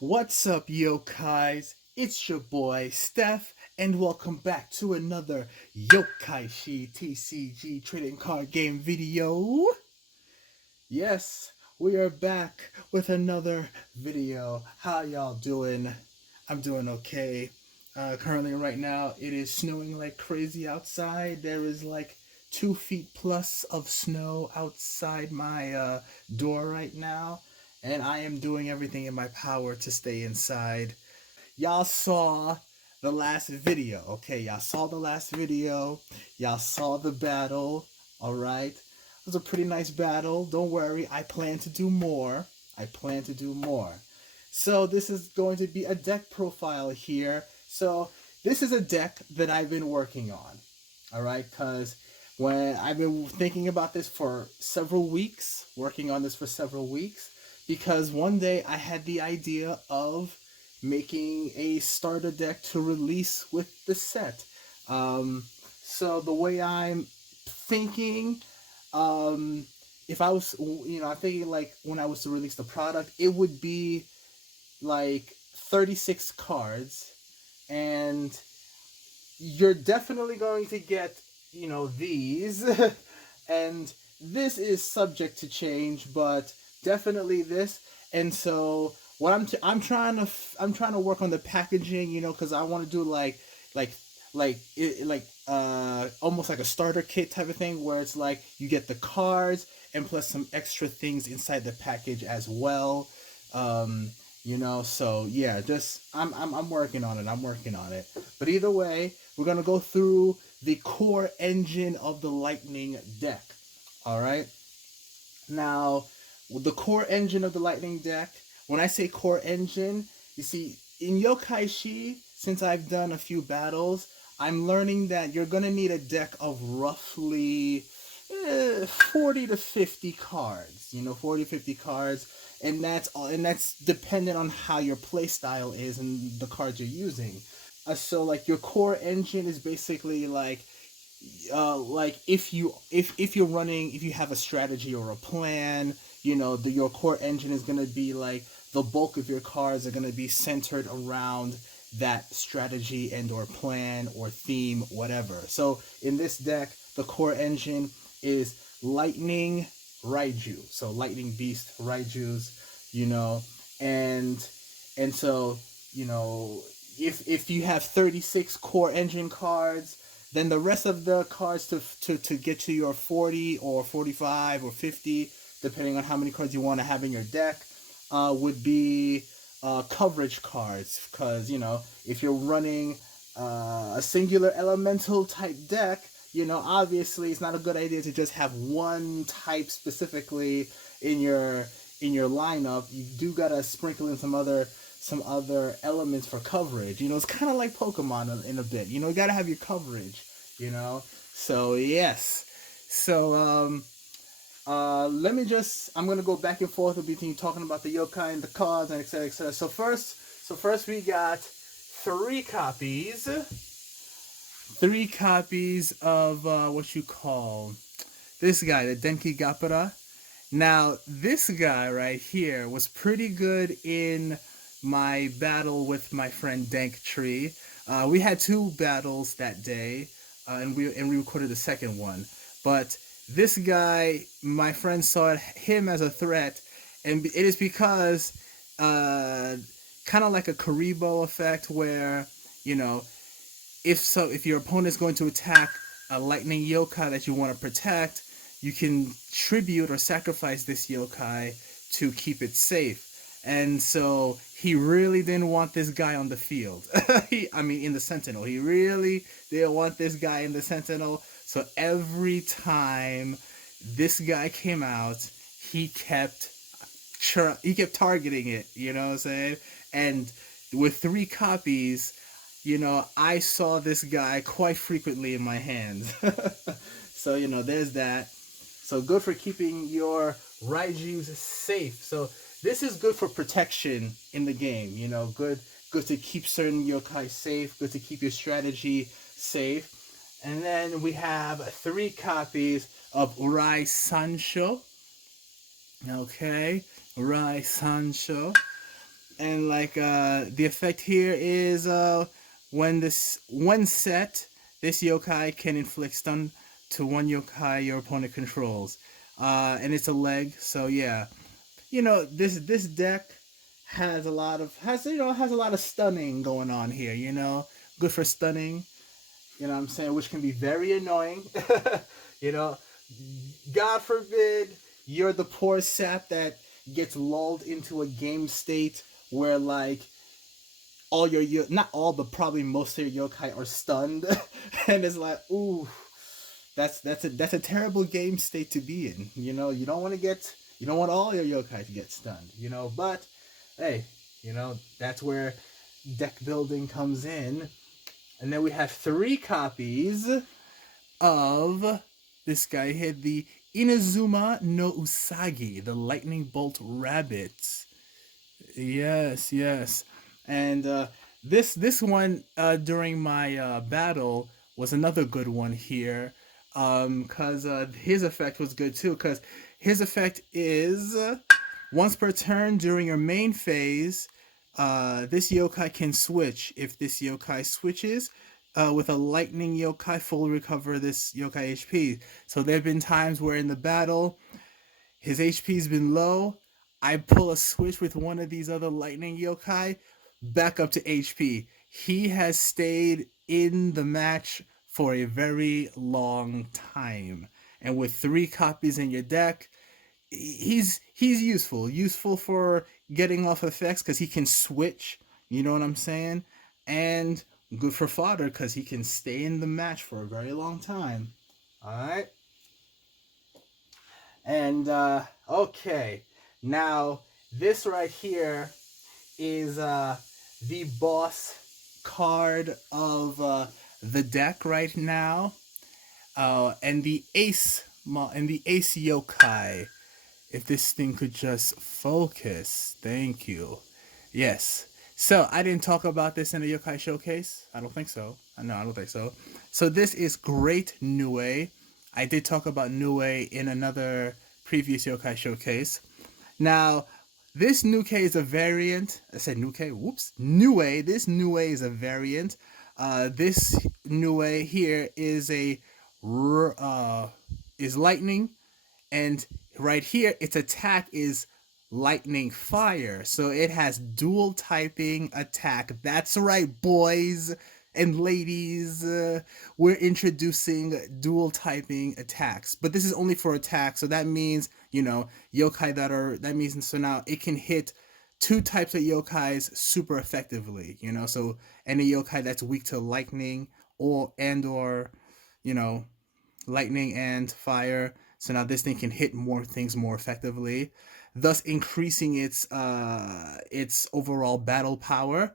What's up, Yokais? It's your boy, Steph, and welcome back to another Yokaishi TCG trading card game video. Yes, we are back with another video. How y'all doing? I'm doing okay. Currently, right now, it is snowing like crazy outside. There is like 2 feet plus of snow outside my door right now, and I am doing everything in my power to stay inside. Y'all saw the last video, okay? Y'all saw the last video. Y'all saw the battle, all right? It was a pretty nice battle. Don't worry, I plan to do more. I plan to do more. So this is going to be a deck profile here. So this is a deck that I've been working on, all right? Because when I've been thinking about this for several weeks, working on this for several weeks, because one day I had the idea of making a starter deck to release with the set. So the way I'm thinking, if I was, I'm thinking like when I was to release the product, it would be like 36 cards, and you're definitely going to get, these, and this is subject to change, but definitely this. And so what I'm trying to work on the packaging, because I want to do like almost like a starter kit type of thing, where it's like you get the cards and plus some extra things inside the package as well. So yeah, just I'm working on it. I'm working on it. But either way, we're gonna go through the core engine of the Lightning deck. All right. Now, the core engine of the Lightning deck. When I say core engine, you see, in Yokaishi, since I've done a few battles, I'm learning that you're gonna need a deck of roughly 40 to 50 cards. 40 to 50 cards, and that's dependent on how your play style is and the cards you're using. So like your core engine is basically like if you're running, if you have a strategy or a plan, your core engine is going to be like the bulk of your cards are going to be centered around that strategy and or plan or theme, whatever. So in this deck, the core engine is Lightning Raiju, so Lightning Beast Raijus, and so if you have 36 core engine cards, then the rest of the cards to get to your 40 or 45 or 50, depending on how many cards you want to have in your deck, would be coverage cards. Because, if you're running a singular elemental type deck, obviously it's not a good idea to just have one type specifically in your lineup. You do gotta sprinkle in some other elements for coverage. It's kind of like Pokemon in a bit. You gotta have your coverage. So yes. So I'm gonna go back and forth between talking about the yokai and the cards and etc. etc. So first we got three copies of what you call this guy, the Denki Gapura. Now, this guy right here was pretty good in my battle with my friend Dank Tree. We had 2 battles that day, and we recorded the second one. But this guy, my friend saw him as a threat, and it is because kind of like a Karibo effect, where if your opponent's going to attack a lightning yokai that you want to protect, you can tribute or sacrifice this yokai to keep it safe. And so he really didn't want this guy on the field. In the Sentinel. He really didn't want this guy in the Sentinel. So every time this guy came out, he kept targeting it. You know what I'm saying? And with 3 copies, I saw this guy quite frequently in my hands. So, there's that. So good for keeping your Raijus safe. So this is good for protection in the game. Good to keep certain yokai safe. Good to keep your strategy safe. And then we have 3 copies of Rai Sancho. Okay, Rai Sancho. And like the effect here is when set, this yokai can inflict stun to one yokai your opponent controls. And it's a leg, so yeah. This deck has a lot of has a lot of stunning going on here, Good for stunning, what I'm saying, which can be very annoying. you know, God forbid you're the poor sap that gets lulled into a game state where like all your not all but probably most of your yokai are stunned and it's like, ooh, that's a terrible game state to be in. You don't want to get you don't want all your yokai to get stunned, but hey, that's where deck building comes in. And then we have 3 copies of this guy here, the Inazuma No Usagi, the Lightning Bolt Rabbit. Yes, yes. And this one during my battle was another good one here, because his effect was good too. Because his effect is once per turn during your main phase, this yokai can switch. If this yokai switches, with a lightning yokai, fully recover this yokai HP. So there have been times where in the battle, his HP's been low. I pull a switch with one of these other lightning yokai, back up to HP. He has stayed in the match for a very long time. And with 3 copies in your deck, he's useful for getting off effects because he can switch, you know what I'm saying, and good for fodder because he can stay in the match for a very long time. All right. And okay, now this right here is the boss card of the deck right now, and the ace yokai. If this thing could just focus. Thank you. Yes. So, I didn't talk about this in the Yokai Showcase. I don't think so. No, I don't think so. So, this is Great Nue. I did talk about Nue in another previous Yokai Showcase. Now, this Nuke is a variant. I said Nuke. Whoops. Nue. This Nue is a variant. This Nue here is is lightning, and right here its attack is lightning fire, so it has dual typing attack. That's right, boys and ladies, we're introducing dual typing attacks, but this is only for attack. So that means yokai that means so now it can hit 2 types of yokais super effectively, so any yokai that's weak to lightning or lightning and fire. So now this thing can hit more things more effectively, thus increasing its overall battle power.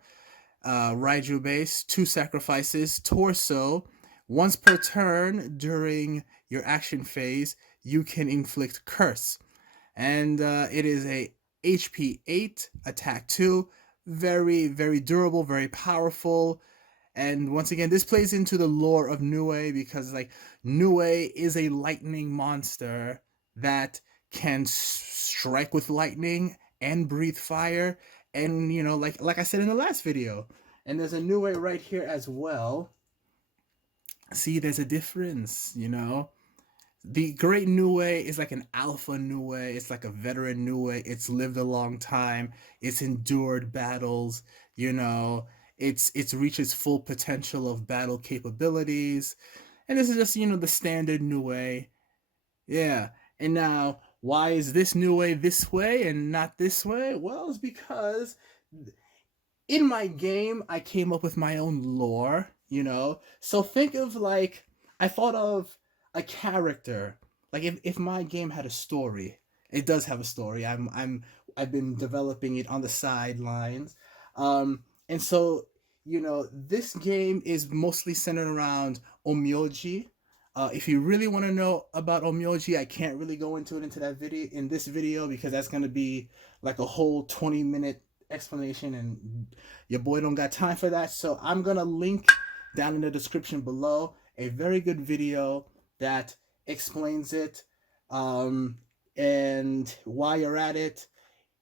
Raiju base, 2 sacrifices, torso. Once per turn during your action phase, you can inflict curse. And it is a HP 8, attack 2. Very, very durable, very powerful. And once again, this plays into the lore of Nue because like Nue is a lightning monster that can strike with lightning and breathe fire, and like I said in the last video. And there's a Nue right here as well. See, there's a difference, The Great Nue is like an alpha Nue. It's like a veteran Nue. It's lived a long time. It's endured battles, It's reached its full potential of battle capabilities. And this is just, the standard Nue. Yeah. And now, why is this Nue this way and not this way? Well, it's because in my game, I came up with my own lore, So think of like, I thought of a character. Like if my game had a story, it does have a story. I've been developing it on the sidelines. And so, this game is mostly centered around Onmyoji. If you really want to know about Onmyoji, I can't really go into this video because that's gonna be like a whole 20-minute explanation, and your boy don't got time for that. So I'm gonna link down in the description below a very good video that explains it. And while you're at it,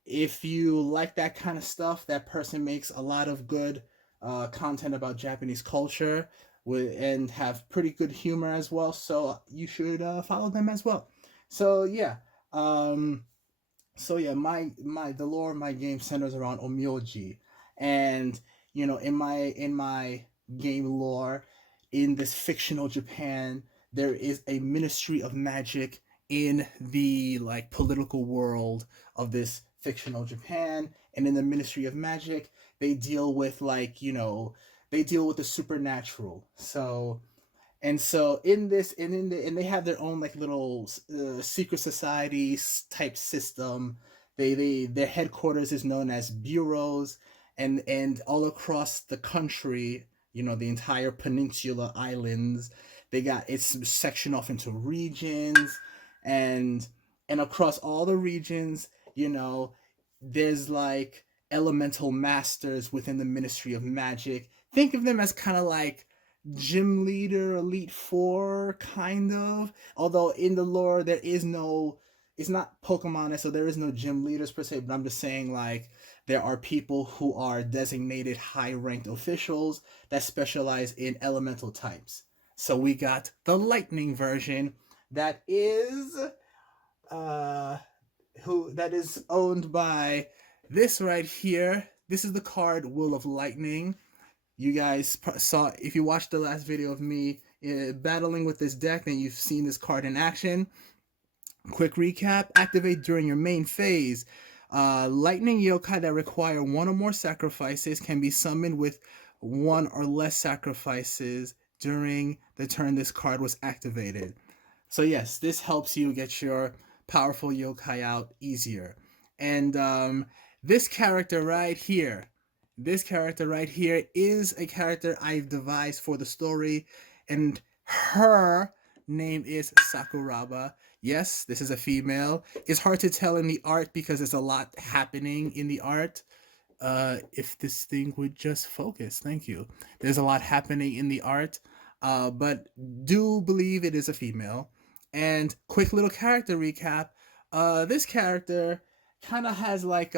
if you like that kind of stuff, that person makes a lot of good content about Japanese culture and have pretty good humor as well. So you should follow them as well. So yeah, um, my the lore of my game centers around Onmyoji, and in my game lore, in this fictional Japan, there is a ministry of magic in the like political world of this fictional Japan, and in the ministry of magic, they deal with they deal with the supernatural. So in this and they have their own like little secret society type system. Their headquarters is known as bureaus, and all across the country, the entire peninsula islands, they got it's sectioned off into regions, and across all the regions, there's like elemental masters within the Ministry of Magic. Think of them as kind of like gym leader Elite Four, kind of. Although in the lore there is no, it's not Pokemon, so there is no gym leaders per se. But I'm just saying like there are people who are designated high ranked officials that specialize in elemental types. So we got the lightning version that is uh that is owned by this right here. This is the card Will of Lightning. You guys saw, if you watched the last video of me battling with this deck, then you've seen this card in action. Quick recap: activate during your main phase. Lightning yokai that require one or more sacrifices can be summoned with one or less sacrifices during the turn this card was activated. So yes, this helps you get your powerful yokai out easier. And this character right here, this character right here is a character I've devised for the story, and her name is Sakuraba. Yes, this is a female. It's hard to tell in the art because there's a lot happening in the art. If this thing would just focus, thank you. There's a lot happening in the art, but do believe it is a female. And quick little character recap. This character kind of has like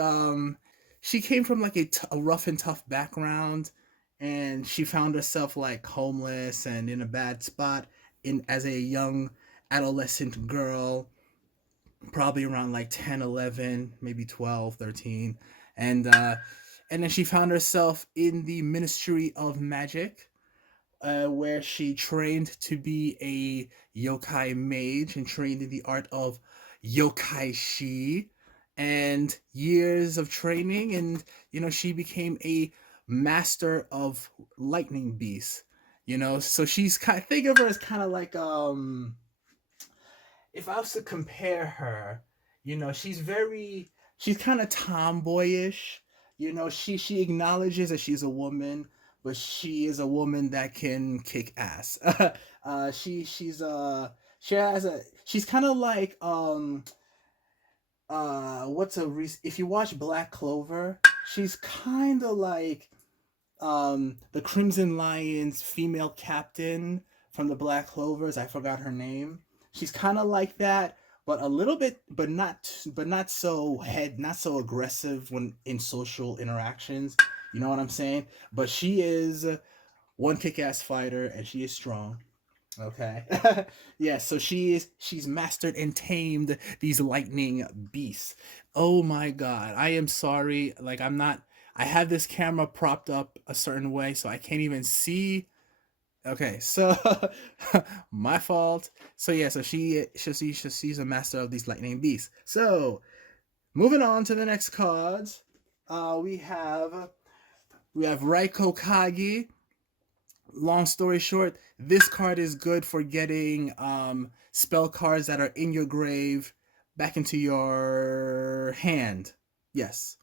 she came from like a rough and tough background, and she found herself like homeless and in a bad spot in as a young adolescent girl, probably around like 10, 11, maybe 12, 13. And then she found herself in the Ministry of Magic, where she trained to be a yokai mage and trained in the art of Yokaishi, and years of training, and she became a master of lightning beasts. So she's kind of, think of her as kind of like if I was to compare her, she's kind of tomboyish. She acknowledges that she's a woman, but she is a woman that can kick ass. She's kind of like if you watch Black Clover, she's kind of like the Crimson Lions female captain from the Black Clovers. I forgot her name. She's kind of like that, but a little bit, but not not so aggressive when in social interactions. You know what I'm saying? But she is one kick-ass fighter, and she is strong. Okay. Yeah, so she's mastered and tamed these lightning beasts. Oh my god. I am sorry. Like I have this camera propped up a certain way so I can't even see. Okay, so my fault. So yeah, so she's a master of these lightning beasts. So, moving on to the next cards. We have Reiko Kagi. Long story short, this card is good for getting spell cards that are in your grave back into your hand. Yes,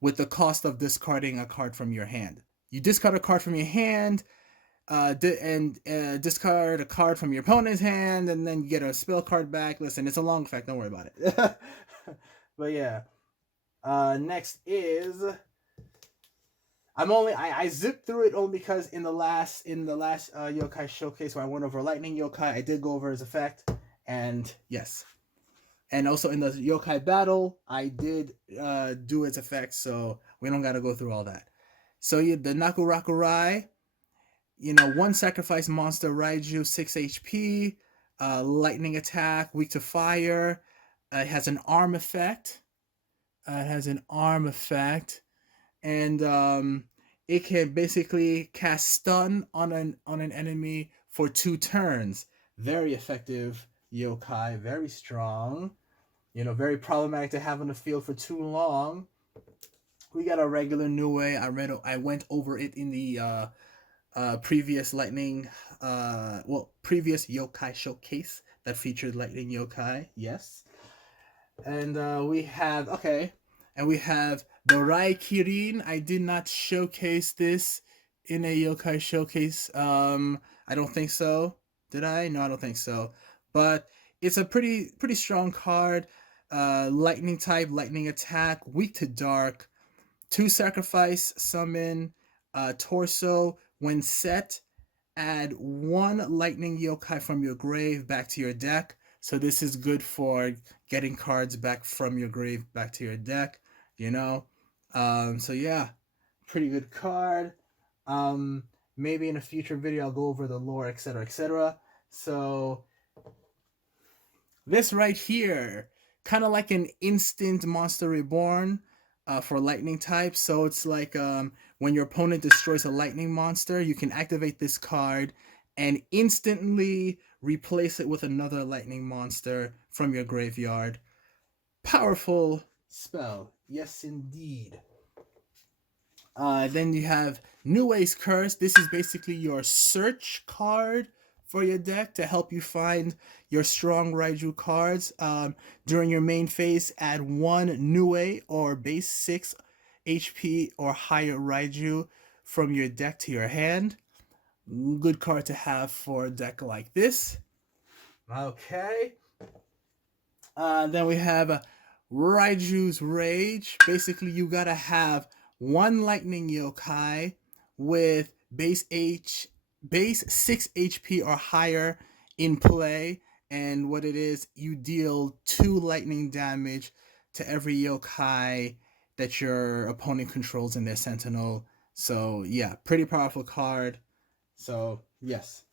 with the cost of discarding a card from your hand. You discard a card from your hand, discard a card from your opponent's hand, and then you get a spell card back. Listen, it's a long effect. Don't worry about it. But yeah, next is I zipped through it only because in the last yokai showcase where I went over lightning yokai, I did go over his effect, and yes, And also in the yokai battle, I did do its effects, so we don't gotta go through all that. So yeah, the Nakurakurai, one sacrifice monster Raiju, 6 HP, lightning attack, weak to fire. It has an arm effect. And it can basically cast stun on an enemy for 2 turns. Very effective yokai, very strong. Very problematic to have on the field for too long. We got a regular Nue. I went over it in the previous previous yokai showcase that featured lightning yokai. Yes. And we have the Rikirin. I did not showcase this in a yokai showcase. I don't think so. Did I? No, I don't think so. But it's a pretty strong card. Lightning type, lightning attack, weak to dark. 2 sacrifice, summon, torso. When set, add 1 lightning yokai from your grave back to your deck. So this is good for getting cards back from your grave back to your deck, So yeah, pretty good card. Maybe in a future video I'll go over the lore, etc., etc. So this right here, kind of like an instant Monster Reborn for lightning type. So it's like when your opponent destroys a lightning monster, you can activate this card and instantly replace it with another lightning monster from your graveyard. Powerful spell. Yes, indeed. Then you have Nue's Curse. This is basically your search card for your deck to help you find your strong Raiju cards. During your main phase, add 1 Nue or base 6 HP or higher Raiju from your deck to your hand. Good card to have for a deck like this. Okay. Then we have Raijus Rage. Basically, you gotta have 1 lightning yokai with base 6 HP or higher in play. And what it is, you deal 2 lightning damage to every yokai that your opponent controls in their Sentinel. So yeah, pretty powerful card. So yes,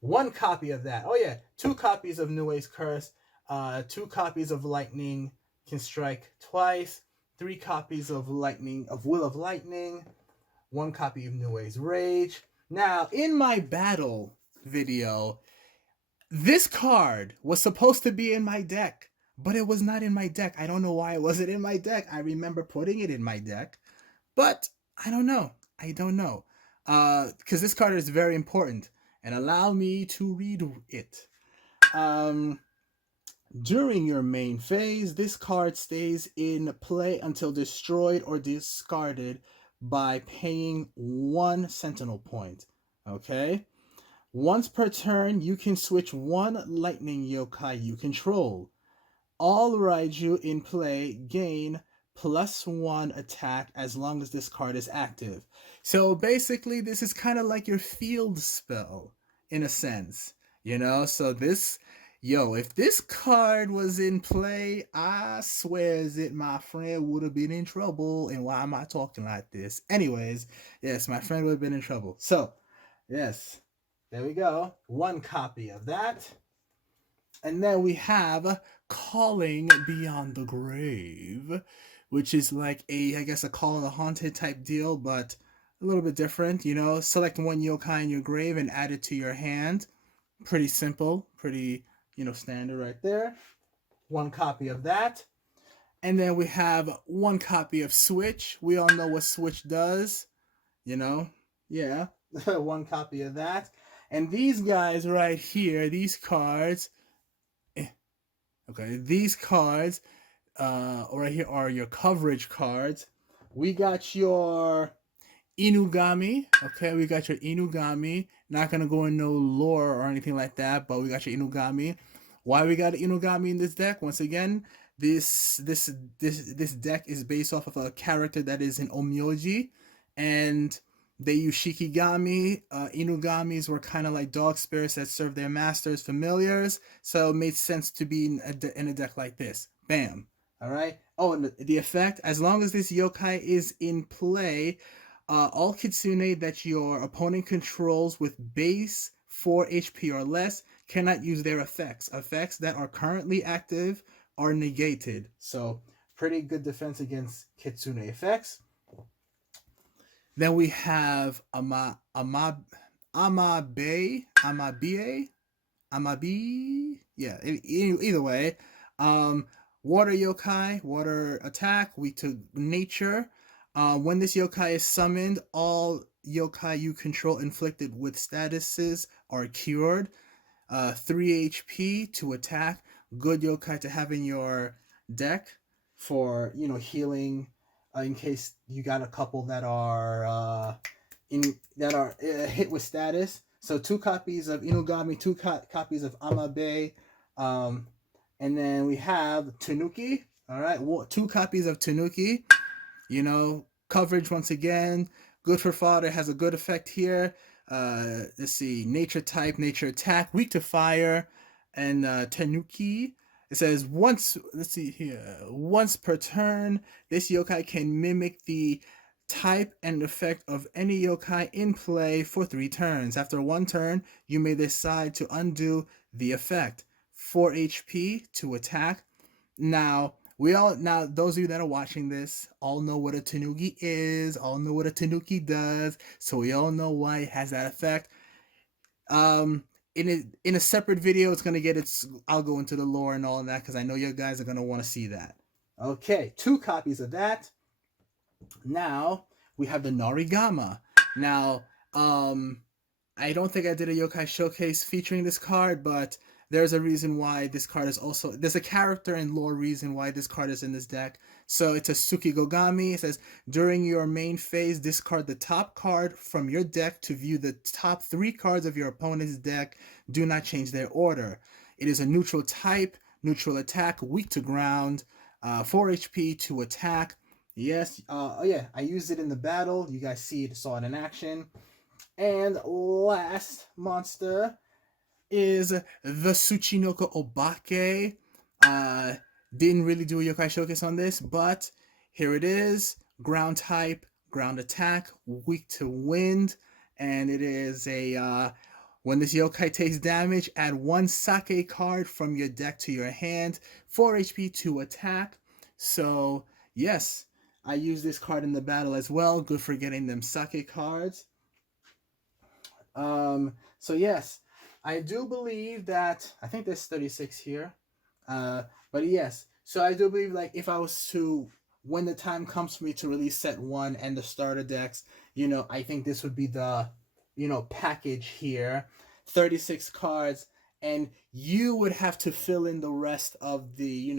1 copy of that. Oh yeah, 2 copies of Nue's Curse. 2 copies of Lightning can strike twice. 3 copies of Will of Lightning. 1 copy of Nue's Rage. Now, in my battle video, this card was supposed to be in my deck, but it was not in my deck. I don't know why it wasn't in my deck. I remember putting it in my deck, but I don't know. Because this card is very important. And allow me to read it. During your main phase, this card stays in play until destroyed or discarded by paying 1 Sentinel Point. Okay? Once per turn, you can switch 1 lightning yokai you control. All Raiju in play gain +1 attack as long as this card is active. So basically, this is kind of like your field spell, in a sense. So this... if this card was in play, I swear it, my friend would have been in trouble. And why am I talking like this? Anyways, yes, my friend would have been in trouble. So, yes, there we go. 1 copy of that. And then we have Calling Beyond the Grave, which is like I guess a Call of the Haunted type deal, but a little bit different. Select 1 yokai in your grave and add it to your hand. Pretty simple, pretty... standard right there. 1 copy of that. And then we have 1 copy of Switch. We all know what Switch does. Yeah. 1 copy of that. And these guys right here, these cards. Okay, these cards right here are your coverage cards. We got your Inugami. Okay, we got your Inugami. Not gonna go in no lore or anything like that, but we got your Inugami. Why we got Inugami in this deck? Once again, this deck is based off of a character that is in Onmyoji, and They use Shikigami. Inugamis were kind of like dog spirits that serve their masters, familiars. So it made sense to be in a deck like this. Bam. All right. Oh, and the effect, as long as this yokai is in play, all kitsune that your opponent controls with base 4 HP or less cannot use their effects. Effects that are currently active are negated. So pretty good defense against kitsune effects. Then we have Amabi. Yeah, either way. Um, Water yokai, water attack, weak to nature. When this yokai is summoned, all yokai you control inflicted with statuses are cured. 3 HP to attack. Good yokai to have in your deck for healing, in case you got a couple that are hit with status. So 2 copies of Inugami, 2 copies of Amabe, and then we have Tanuki. All right, 2 copies of Tanuki. Coverage once again. Good for fodder, has a good effect here. Let's see, nature type, nature attack, weak to fire, and Tanuki. It says let's see here, once per turn, this yokai can mimic the type and effect of any yokai in play for 3 turns. After 1 turn, you may decide to undo the effect. 4 HP to attack. Now, those of you that are watching this all know what a Tanuki is, all know what a Tanuki does, so we all know why it has that effect. In a separate video, it's gonna get I'll go into the lore and all of that because I know you guys are gonna want to see that. Okay, 2 copies of that. Now we have the narigama. Now, I don't think I did a yokai showcase featuring this card, but there's a reason why this card is also, there's a character and lore reason why this card is in this deck. So it's a Tsukigogami. It says, during your main phase, discard the top card from your deck to view the top 3 cards of your opponent's deck. Do not change their order. It is a neutral type, neutral attack, weak to ground, 4 HP to attack. Yes, oh yeah, I used it in the battle. You guys saw it in action. And last monster is the Tsuchinoka Obake. Didn't really do a yokai showcase on this, but here it is. Ground type, ground attack, weak to wind, and it is a when this yokai takes damage, add 1 sake card from your deck to your hand, 4 HP to attack. So yes, I use this card in the battle as well. Good for getting them sake cards. So yes, I do believe that, I think there's 36 here. But yes, so I do believe, like, if I was to, when the time comes for me to release set 1 and the starter decks, I think this would be the, package here. 36 cards, and you would have to fill in the rest of the,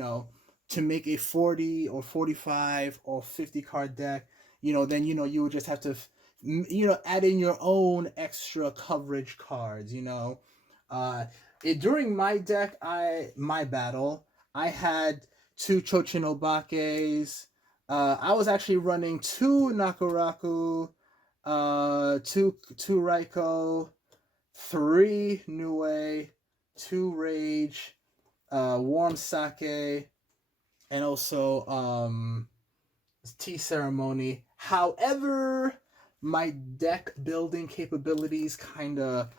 to make a 40 or 45 or 50 card deck, then, you would just have to, add in your own extra coverage cards, during my deck, my battle, I had 2 Chochin Obakes. I was actually running 2 Nakuraku, 2 Reiko, 3 Nue, 2 Rage, Warm Sake, and also Tea Ceremony. However, my deck building capabilities kind of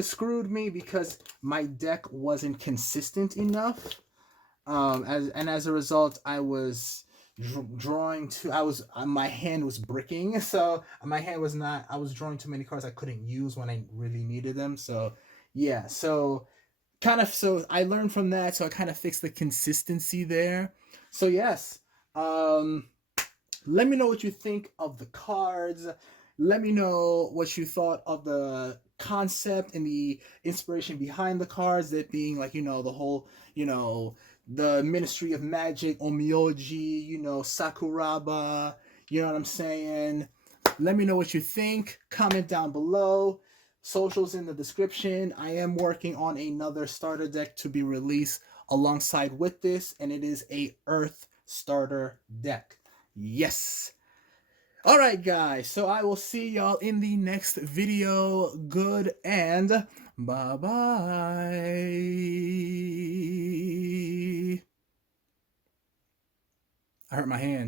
screwed me because my deck wasn't consistent enough. As a result, I was my hand was bricking, so my hand was not, I was drawing too many cards I couldn't use when I really needed them. So yeah, so I learned from that, so I kind of fixed the consistency there. So yes, let me know what you think of the cards. Let me know what you thought of the concept and the inspiration behind the cards, that being like, the whole, the Ministry of Magic, Onmyoji, Sakuraba, you know what I'm saying? Let me know what you think. Comment down below. Socials in the description. I am working on another starter deck to be released alongside with this, and it is a Earth starter deck. Yes. All right, guys. So I will see y'all in the next video. Good and bye-bye. I hurt my hand.